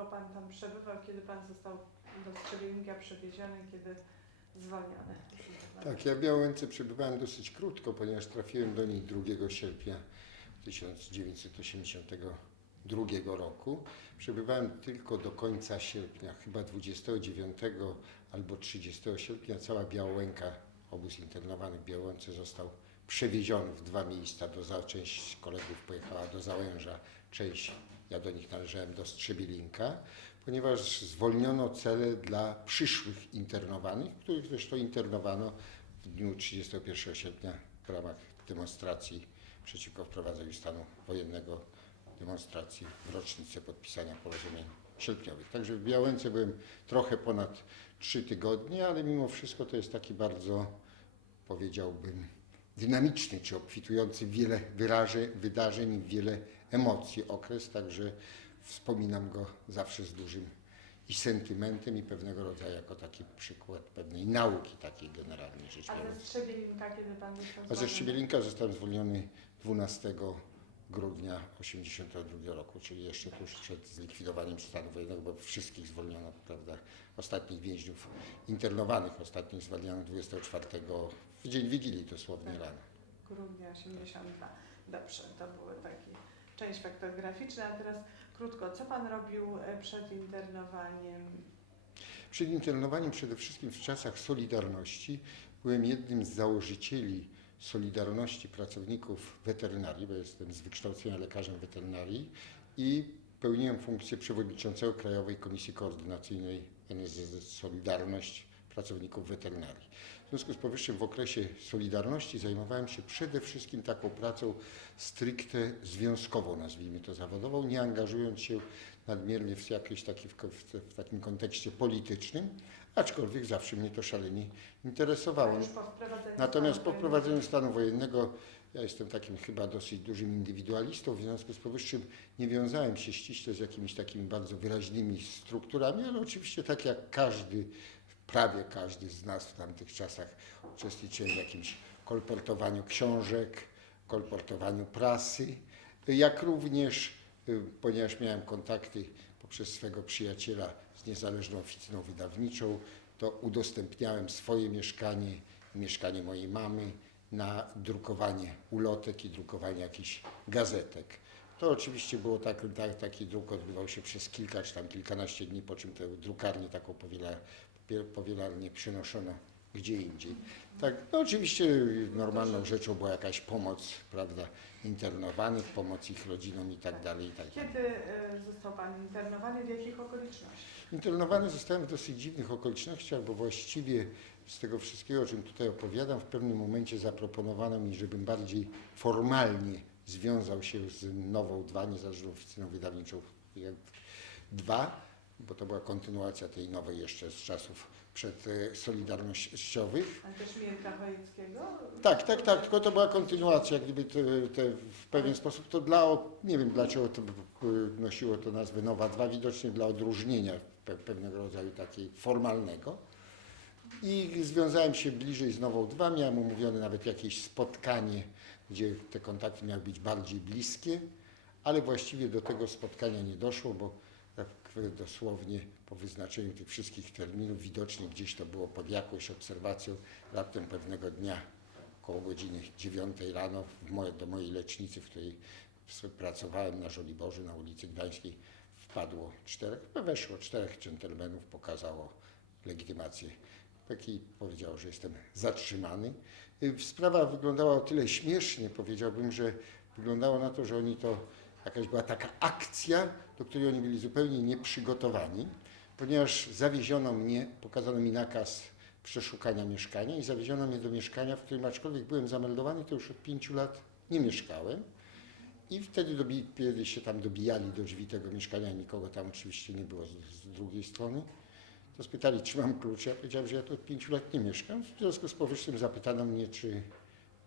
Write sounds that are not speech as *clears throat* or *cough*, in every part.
długo Pan tam przebywał, kiedy Pan został do Strzebielinka przewieziony, kiedy zwolniony? Tak, ja w Białęce przebywałem dosyć krótko, ponieważ trafiłem do niej 2 sierpnia 1982 roku. Przebywałem tylko do końca sierpnia, chyba 29 albo 30 sierpnia cała Białęka, obóz internowany w Białęce został przewieziony w dwa miejsca. Do, część kolegów pojechała do Załęża, część, ja do nich należałem do Strzebielinka, ponieważ zwolniono cele dla przyszłych internowanych, których zresztą internowano w dniu 31 sierpnia w ramach demonstracji przeciwko wprowadzeniu stanu wojennego, demonstracji w rocznicę podpisania porozumień sierpniowych. Także w Białęce byłem trochę ponad trzy tygodnie, ale mimo wszystko to jest taki bardzo, powiedziałbym, dynamiczny czy obfitujący w wiele wyraże, wydarzeń wiele emocji okres, także wspominam go zawsze z dużym i sentymentem i pewnego rodzaju jako taki przykład pewnej nauki takiej generalnie rzecz A ze biorąc. Strzebielinka, kiedy Pan został A ze zwolniony? Szczebielinka zostałem zwolniony 12 grudnia 1982 roku, czyli jeszcze tuż przed zlikwidowaniem stanu wojennego, bo wszystkich zwolniono, prawda, ostatnich więźniów internowanych, ostatnich zwolniono 24 w dzień Wigilii dosłownie rano. grudnia 82. Dobrze, to były takie część faktograficzna, a teraz krótko, co Pan robił e, przed internowaniem? Przed internowaniem przede wszystkim w czasach Solidarności byłem jednym z założycieli Solidarności pracowników weterynarii, bo jestem z wykształcenia lekarzem weterynarii i pełniłem funkcję przewodniczącego Krajowej Komisji Koordynacyjnej NSZZ Solidarność pracowników weterynarii. W związku z powyższym w okresie Solidarności zajmowałem się przede wszystkim taką pracą stricte związkową, nazwijmy to zawodową, nie angażując się nadmiernie w jakiś taki w, w, takim kontekście politycznym, aczkolwiek zawsze mnie to szalenie interesowało. Natomiast po wprowadzeniu stanu wojennego ja jestem takim chyba dosyć dużym indywidualistą, w związku z powyższym nie wiązałem się ściśle z jakimiś takimi bardzo wyraźnymi strukturami, ale oczywiście tak jak każdy, prawie każdy z nas w tamtych czasach uczestniczyłem w jakimś kolportowaniu książek, kolportowaniu prasy, jak również, y, ponieważ miałem kontakty poprzez swego przyjaciela z niezależną oficyną wydawniczą, to udostępniałem swoje mieszkanie, mieszkanie mojej mamy na drukowanie ulotek i drukowanie jakichś gazetek. To oczywiście było tak, tak, taki druk odbywał się przez kilka czy tam kilkanaście dni, po czym tę drukarnię taką powiela, powielarnię przenoszono gdzie indziej. Tak, no oczywiście normalną rzeczą była jakaś pomoc, prawda, internowanych, pomoc ich rodzinom i tak dalej, i tak dalej. Kiedy e, został Pan internowany, w jakich okolicznościach? Internowany zostałem w dosyć dziwnych okolicznościach, bo właściwie z tego wszystkiego, o czym tutaj opowiadam, w pewnym momencie zaproponowano mi, żebym bardziej formalnie związał się z Nową 2, niezależną oficyną wydawniczą 2, bo to była kontynuacja tej nowej jeszcze z czasów przed e, Solidarnościowych. Ale też Mirka Chojeckiego? Tak, tak, tak, tylko to była kontynuacja, gdyby w pewien sposób to dla, nie wiem dlaczego to y, nosiło to nazwę Nowa 2, widocznie dla odróżnienia pe, pewnego rodzaju takiej formalnego. I związałem się bliżej z Nową 2, miałem umówione nawet jakieś spotkanie, gdzie te kontakty miały być bardziej bliskie, ale właściwie do tego spotkania nie doszło, bo tak dosłownie po wyznaczeniu tych wszystkich terminów widocznie gdzieś to było pod jakąś obserwacją, raptem pewnego dnia około godziny 9 rano moje, do mojej lecznicy, w której pracowałem na Żoliborzu, na ulicy Gdańskiej, wpadło czterech, weszło czterech dżentelmenów, pokazało legitymację. Taki powiedział, że jestem zatrzymany. Y, Sprawa wyglądała o tyle śmiesznie, powiedziałbym, że wyglądało na to, że oni to jakaś była taka akcja, do której oni byli zupełnie nieprzygotowani, ponieważ zawieziono mnie, pokazano mi nakaz przeszukania mieszkania i zawieziono mnie do mieszkania, w którym aczkolwiek byłem zameldowany, to już od pięciu lat nie mieszkałem. I wtedy dobi, kiedy się tam dobijali do drzwi tego mieszkania, nikogo tam oczywiście nie było z, z drugiej strony, to spytali, czy mam klucze. Ja powiedziałem, że ja tu od pięciu lat nie mieszkam. W związku z powyższym zapytano mnie, czy,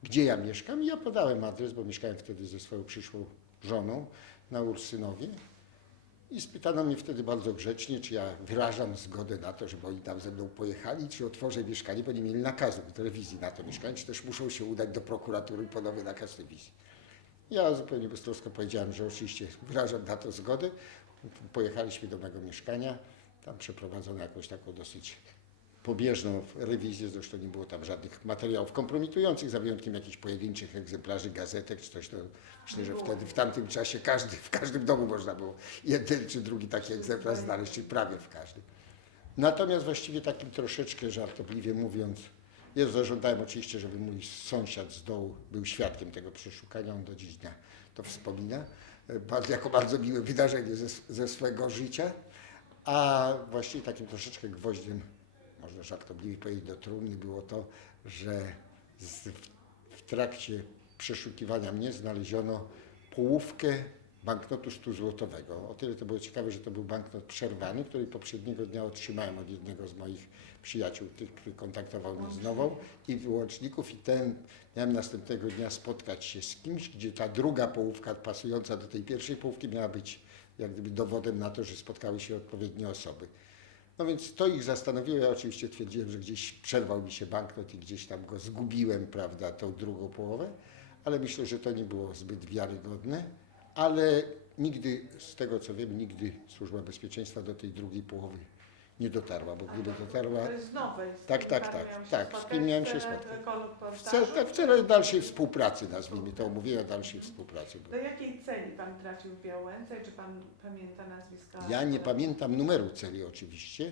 gdzie ja mieszkam. I ja podałem adres, bo mieszkałem wtedy ze swoją przyszłą żoną na Ursynowie. I spytano mnie wtedy bardzo grzecznie, czy ja wyrażam zgodę na to, żeby oni tam ze mną pojechali, czy otworzę mieszkanie, bo nie mieli nakazu telewizji na to mieszkanie, czy też muszą się udać do prokuratury po nowy nakaz telewizji. Ja zupełnie beztrosko powiedziałem, że oczywiście wyrażam na to zgodę. pojechaliśmy do mego mieszkania. Tam przeprowadzono jakąś taką dosyć pobieżną rewizję, zresztą nie było tam żadnych materiałów kompromitujących, za wyjątkiem jakichś pojedynczych egzemplarzy gazetek czy coś. To myślę, że wtedy w tamtym czasie każdy, w każdym domu można było jeden czy drugi taki egzemplarz znaleźć, czy prawie w każdym. Natomiast właściwie takim troszeczkę żartobliwie mówiąc, ja zażądałem oczywiście, żeby mój sąsiad z dołu był świadkiem tego przeszukania, on do dziś dnia to wspomina, jako bardzo miłe wydarzenie ze, ze swego życia, a właściwie takim troszeczkę gwoździem, żartobliwie powiedzieć, do trumny było to, że z, w, w trakcie przeszukiwania mnie znaleziono połówkę banknotu 100 złotowego. O tyle to było ciekawe, że to był banknot przerwany, który poprzedniego dnia otrzymałem od jednego z moich przyjaciół, tych, który kontaktował mnie z nową i wyłączników i ten miałem następnego dnia spotkać się z kimś, gdzie ta druga połówka pasująca do tej pierwszej połówki miała być jak gdyby dowodem na to, że spotkały się odpowiednie osoby. No więc to ich zastanowiło. Ja oczywiście twierdziłem, że gdzieś przerwał mi się banknot i gdzieś tam go zgubiłem, prawda, tą drugą połowę, ale myślę, że to nie było zbyt wiarygodne, ale nigdy, z tego co wiem, nigdy Służba Bezpieczeństwa do tej drugiej połowy nie dotarła, bo gdyby dotarła, To jest nowe. Tak, tak, tak, tak, z kim miałem się spotkać. w celu, tak, w celu dalszej współpracy, nazwijmy to, omówienia dalszej współpracy. Do jakiej celi pan trafił w Białęce? Czy pan pamięta nazwiska? Ja nie pamiętam numeru celi oczywiście,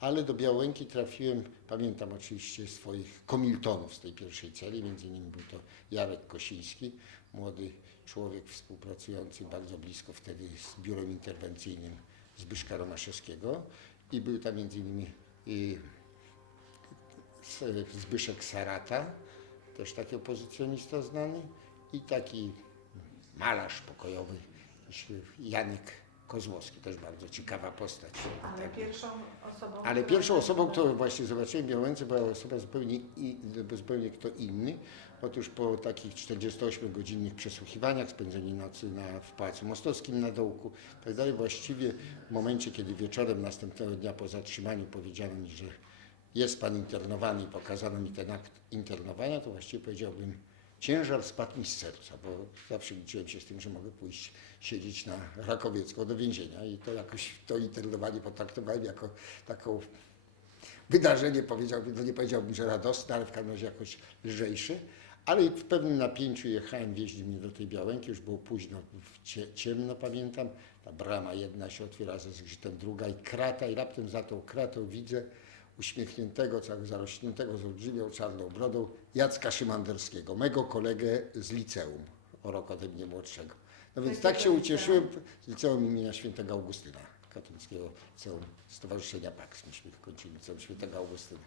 ale do Białęki trafiłem, pamiętam oczywiście swoich komiltonów z tej pierwszej celi, między innymi był to Jarek Kosiński, młody człowiek współpracujący bardzo blisko wtedy z biurem interwencyjnym Zbyszka Romaszewskiego i był tam między innymi i Zbyszek Sarata, też taki opozycjonista znany i taki malarz pokojowy Janek Kozłowski, też bardzo ciekawa postać. Ale Tak. pierwszą osobą... Ale pierwszą osobą, którą właśnie zobaczyłem w Białęce, była osoba zupełnie, zupełnie kto inny. Otóż po takich 48-godzinnych przesłuchiwaniach, spędzeniu nocy na, w Pałacu Mostowskim na Dołku tak dalej, właściwie w momencie, kiedy wieczorem następnego dnia po zatrzymaniu powiedziano mi, że jest pan internowany i pokazano mi ten akt internowania, to właściwie powiedziałbym, ciężar spadł mi z serca, bo zawsze liczyłem się z tym, że mogę pójść siedzieć na Rakowiecką do więzienia i to jakoś to internowanie potraktowałem jako taką wydarzenie, powiedziałbym, no nie powiedziałbym, że radosne, ale w każdym razie jakoś lżejsze. Ale w pewnym napięciu jechałem, wieźli mnie do tej Białęki, już było późno, ciemno pamiętam, ta brama jedna się otwiera ze zgrzytem, druga i krata i raptem za tą kratą widzę uśmiechniętego, całego zarośniętego z olbrzymią czarną brodą Jacka Szymanderskiego, mego kolegę z liceum, o rok ode mnie młodszego. No więc tak się ucieszyłem, z liceum imienia świętego Augustyna, katolickiego liceum Stowarzyszenia PAX, myśmy kończyli liceum świętego Augustyna.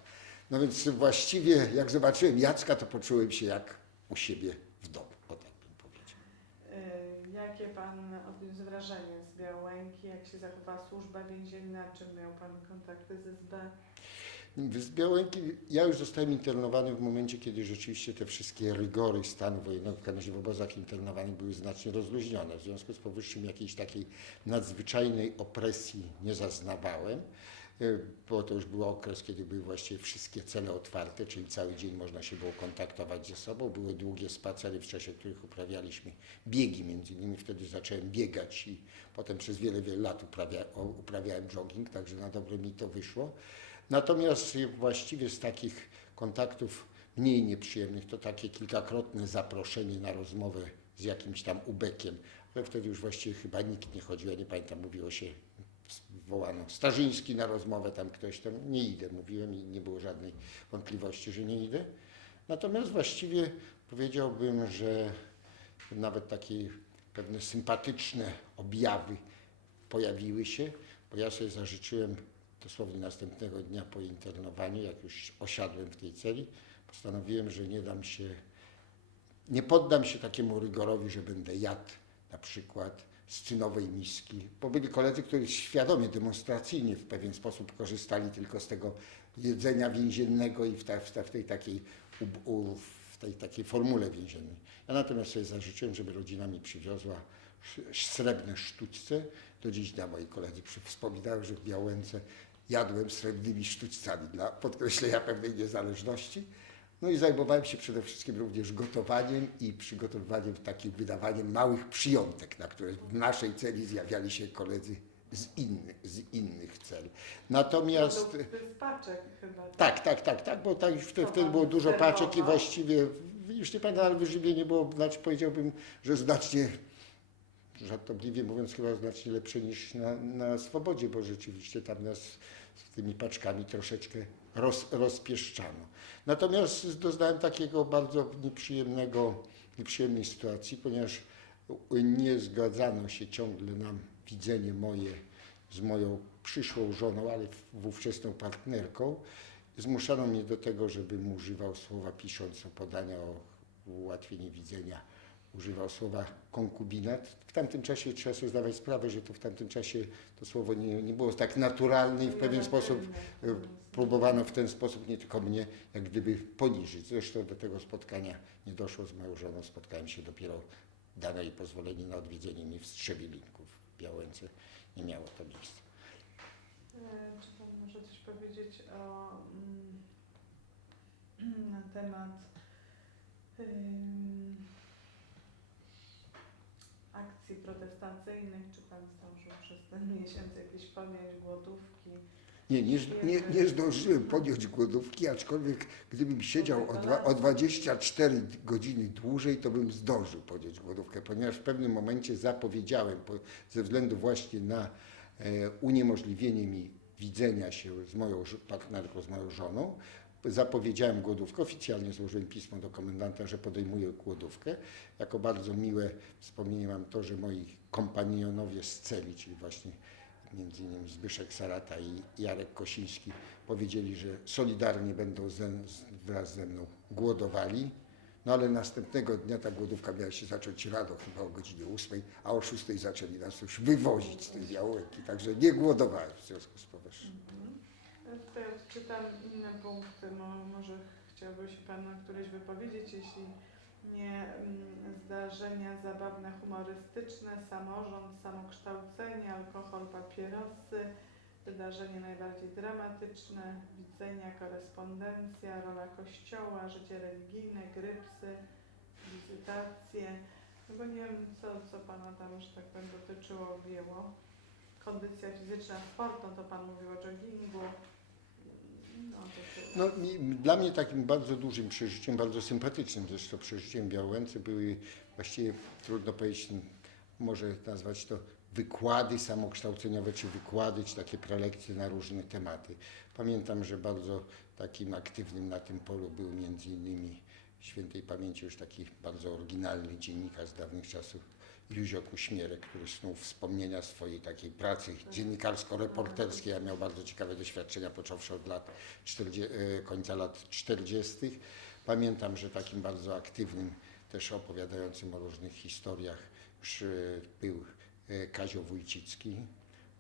No więc właściwie jak zobaczyłem Jacka, to poczułem się jak u siebie w domu, o tak bym powiedział. Y, Jakie pan odniósł wrażenie z Białęki? Jak się zachowała służba więzienna? Czy miał pan kontakty z SB? Z Białęki ja już zostałem internowany w momencie, kiedy rzeczywiście te wszystkie rygory stanu wojennego, w każdym obozach internowanych były znacznie rozluźnione. W związku z powyższym jakiejś takiej nadzwyczajnej opresji nie zaznawałem, y, bo to już był okres, kiedy były właściwie wszystkie cele otwarte, czyli cały dzień można się było kontaktować ze sobą. Były długie spacery, w czasie których uprawialiśmy biegi, między innymi wtedy zacząłem biegać i potem przez wiele, wiele lat uprawia, uprawiałem jogging, także na dobre mi to wyszło. Natomiast właściwie z takich kontaktów mniej nieprzyjemnych to takie kilkakrotne zaproszenie na rozmowę z jakimś tam ubekiem, ale wtedy już właściwie chyba nikt nie chodził, ja nie pamiętam, mówiło się, wołano Starzyński na rozmowę, tam ktoś tam, nie idę, mówiłem i nie było żadnej wątpliwości, że nie idę. Natomiast właściwie powiedziałbym, że nawet takie pewne sympatyczne objawy pojawiły się, bo ja sobie zażyczyłem dosłownie następnego dnia po internowaniu, jak już osiadłem w tej celi, postanowiłem, że nie dam się, nie poddam się takiemu rygorowi, że będę jadł na przykład z cynowej miski, bo byli koledzy, którzy świadomie, demonstracyjnie w pewien sposób korzystali tylko z tego jedzenia więziennego i w, ta, w, ta, w tej takiej u, u, w tej takiej formule więziennej. Ja natomiast sobie zażyczyłem, żeby rodzina mi przywiozła srebrne sztućce. Do dziś dnia moi koledzy wspominają, że w Białęce jadłem srebrnymi sztućcami dla podkreślenia pewnej niezależności. No i zajmowałem się przede wszystkim również gotowaniem i przygotowywaniem takich, wydawaniem małych przyjątek, na które w naszej celi zjawiali się koledzy z, inny, z innych celi. Natomiast... Z paczek chyba. Tak, tak, tak, tak, bo tak wtedy, wtedy pan było dużo paczek i serwował? właściwie, już nie pamiętam, ale wyżywienie było, znaczy powiedziałbym, że znacznie, żartobliwie mówiąc, chyba znacznie lepsze niż na, na swobodzie, bo rzeczywiście tam nas z tymi paczkami troszeczkę roz, rozpieszczano. Natomiast doznałem takiego bardzo nieprzyjemnego, nieprzyjemnej sytuacji, ponieważ nie zgadzano się ciągle na widzenie moje z moją przyszłą żoną, ale wówczasną partnerką. Zmuszano mnie do tego, żebym używał słowa, pisząc o podania o ułatwienie widzenia, używał słowa konkubinat. W tamtym czasie trzeba sobie zdawać sprawę, że to w tamtym czasie to słowo nie, nie było tak naturalne i w pewien sposób e, próbowano w ten sposób nie tylko mnie jak gdyby poniżyć. Zresztą do tego spotkania nie doszło z moją żoną. Spotkałem się dopiero, dano jej pozwolenie na odwiedzenie mnie w Strzebielinków w Białęce. Nie miało to miejsca. E, Czy Pan może coś powiedzieć o, mm, *clears throat* na temat akcji protestacyjnych? Czy Pan zdążył przez ten *laughs* miesiąc jakieś podjąć głodówki? Nie, nie, nie, nie zdążyłem podjąć głodówki, aczkolwiek gdybym siedział o, dwa, o 24 godziny dłużej, to bym zdążył podjąć głodówkę, ponieważ w pewnym momencie zapowiedziałem, po, ze względu właśnie na e, uniemożliwienie mi widzenia się z moją partnerką, z moją żoną, zapowiedziałem głodówkę, oficjalnie złożyłem pismo do komendanta, że podejmuję głodówkę. Jako bardzo miłe wspomnienie mam to, że moi kompanionowie z celi, czyli właśnie między innymi Zbyszek Sarata i Jarek Kosiński powiedzieli, że solidarnie będą ze, wraz ze mną głodowali. No ale następnego dnia ta głodówka miała się zacząć rano, chyba o godzinie 8, a o 6 zaczęli nas już wywozić z tej Białęki, także nie głodowałem w związku z powyższym. Tutaj odczytam inne punkty. Mo- Może chciałby się Pan na któreś wypowiedzieć, jeśli nie mm, zdarzenia zabawne, humorystyczne, samorząd, samokształcenie, alkohol, papierosy, wydarzenie najbardziej dramatyczne, widzenia, korespondencja, rola kościoła, życie religijne, grypsy, wizytacje. No bo nie wiem, co, co Pana tam, że tak powiem, dotyczyło, objęło. Kondycja fizyczna, sport, no to Pan mówił o joggingu. No. No, mi, dla mnie takim bardzo dużym przeżyciem, bardzo sympatycznym zresztą przeżyciem Białęce były właściwie, trudno powiedzieć, może nazwać to wykłady samokształceniowe, czy wykłady, czy takie prelekcje na różne tematy. Pamiętam, że bardzo takim aktywnym na tym polu był między innymi świętej pamięci już taki bardzo oryginalny dziennikarz z dawnych czasów, Józio Kuśmierek, który snuł wspomnienia swojej takiej pracy dziennikarsko-reporterskiej, a miał bardzo ciekawe doświadczenia, począwszy od lat 40, e, końca lat 40. Pamiętam, że takim bardzo aktywnym, też opowiadającym o różnych historiach, e, był e, Kazio Wójcicki,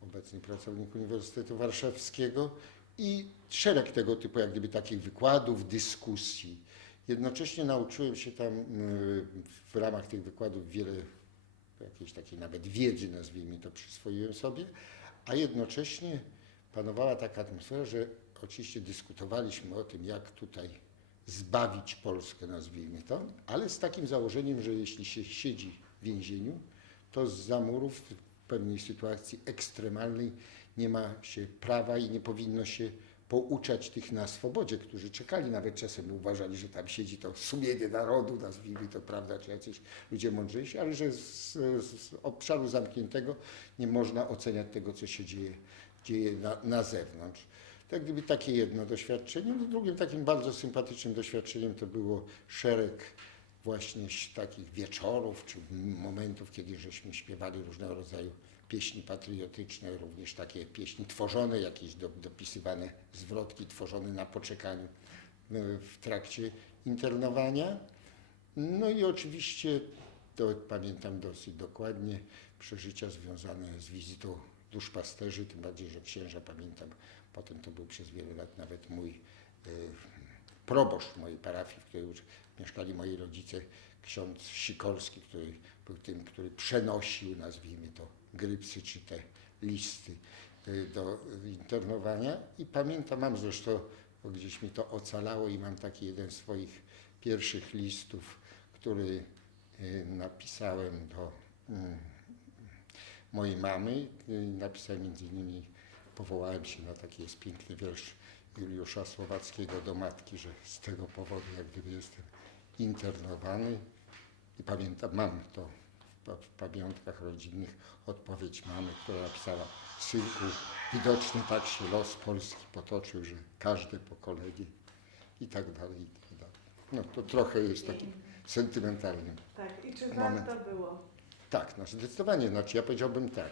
obecny pracownik Uniwersytetu Warszawskiego i szereg tego typu jak gdyby takich wykładów, dyskusji. Jednocześnie nauczyłem się tam y, w ramach tych wykładów wiele jakiejś takiej nawet wiedzy, nazwijmy to, przyswoiłem sobie, a jednocześnie panowała taka atmosfera, że oczywiście dyskutowaliśmy o tym, jak tutaj zbawić Polskę, nazwijmy to, ale z takim założeniem, że jeśli się siedzi w więzieniu, to z zamurów w pewnej sytuacji ekstremalnej nie ma się prawa i nie powinno się pouczać tych na swobodzie, którzy czekali, nawet czasem uważali, że tam siedzi to sumienie narodu, nazwijmy to, prawda, czy jacyś ludzie mądrzejsi, ale że z, z obszaru zamkniętego nie można oceniać tego, co się dzieje, dzieje na, na zewnątrz. Tak gdyby takie jedno doświadczenie. No, drugim takim bardzo sympatycznym doświadczeniem to było szereg właśnie takich wieczorów czy momentów, kiedy żeśmy śpiewali różnego rodzaju pieśni patriotyczne, również takie pieśni tworzone, jakieś do, dopisywane zwrotki tworzone na poczekaniu e, w trakcie internowania. No i oczywiście, to pamiętam dosyć dokładnie, przeżycia związane z wizytą duszpasterzy, tym bardziej, że księża, pamiętam, potem to był przez wiele lat nawet mój e, proboszcz mojej parafii, w której mieszkali moi rodzice, ksiądz Sikorski, który był tym, który przenosił, nazwijmy to, grypsy czy te listy y, do internowania. I pamiętam, mam zresztą, bo gdzieś mi to ocalało i mam taki jeden z swoich pierwszych listów, który y, napisałem do mm, mojej mamy. Y, Napisałem między innymi, powołałem się na taki jest piękny wiersz Juliusza Słowackiego do matki, że z tego powodu jak gdyby jestem internowany i pamiętam, mam to w, pa- w pamiątkach rodzinnych odpowiedź mamy, która napisała Synku, widocznie tak się los Polski potoczył, że każde pokolenie i tak dalej, i tak dalej. No to trochę jest takim sentymentalnym. Tak, i czy Moment. warto było? Tak, no zdecydowanie, znaczy ja powiedziałbym tak.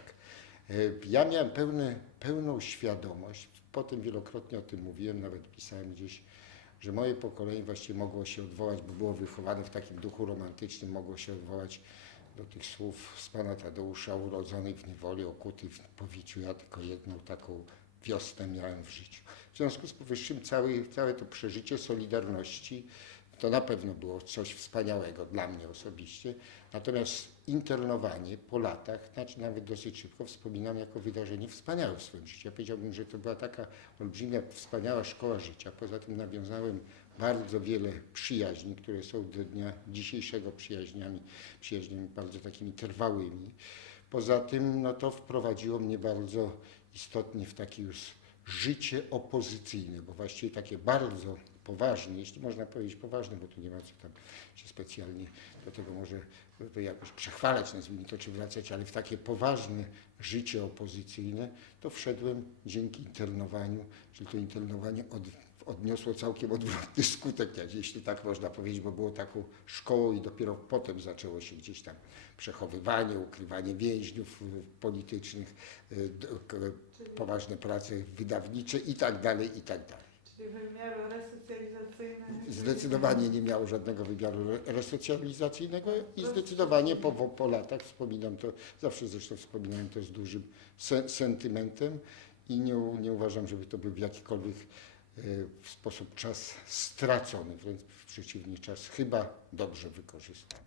E, Ja miałem pełne, pełną świadomość, potem wielokrotnie o tym mówiłem, nawet pisałem gdzieś, że moje pokolenie właściwie mogło się odwołać, bo było wychowane w takim duchu romantycznym, mogło się odwołać do tych słów z pana Tadeusza, urodzony w niewoli, okuty w powiciu. Ja tylko jedną taką wiosnę miałem w życiu. W związku z powyższym całe, całe to przeżycie Solidarności to na pewno było coś wspaniałego dla mnie osobiście. Natomiast internowanie po latach, znaczy nawet dosyć szybko, wspominam jako wydarzenie wspaniałe w swoim życiu. Ja powiedziałbym, że to była taka olbrzymia, wspaniała szkoła życia. Poza tym nawiązałem bardzo wiele przyjaźni, które są do dnia dzisiejszego przyjaźniami, przyjaźniami bardzo takimi trwałymi. Poza tym no to wprowadziło mnie bardzo istotnie w takie już życie opozycyjne, bo właściwie takie bardzo poważne, jeśli można powiedzieć poważne, bo tu nie ma co tam się specjalnie do tego może to jakoś przechwalać, nazwijmy to, czy wracać, ale w takie poważne życie opozycyjne, to wszedłem dzięki internowaniu, czyli to internowanie od, odniosło całkiem odwrotny *laughs* skutek, jeśli tak można powiedzieć, bo było taką szkołą i dopiero potem zaczęło się gdzieś tam przechowywanie, ukrywanie więźniów politycznych, Czyli, poważne prace wydawnicze i tak dalej, i tak dalej. czyli wymiaru resocjalizacyjnego? Zdecydowanie nie miało żadnego wymiaru re- resocjalizacyjnego i zdecydowanie po, po, latach wspominam to, zawsze zresztą wspominałem to z dużym se, sentymentem i nie, nie uważam, żeby to był w jakikolwiek e, w sposób czas stracony, wręcz przeciwnie, czas chyba dobrze wykorzystany.